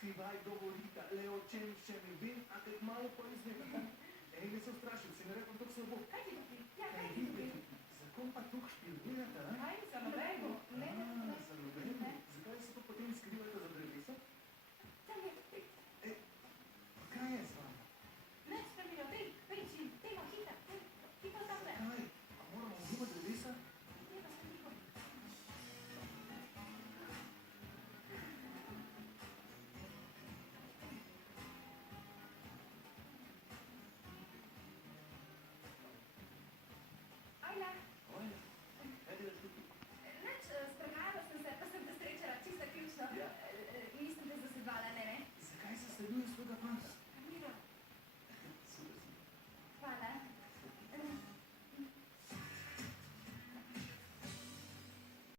Skrivaj govorita le o čem še ne vem, a kaj malo poizvedita. Ej, ne se ustrašil, si ne rekel, dok se bo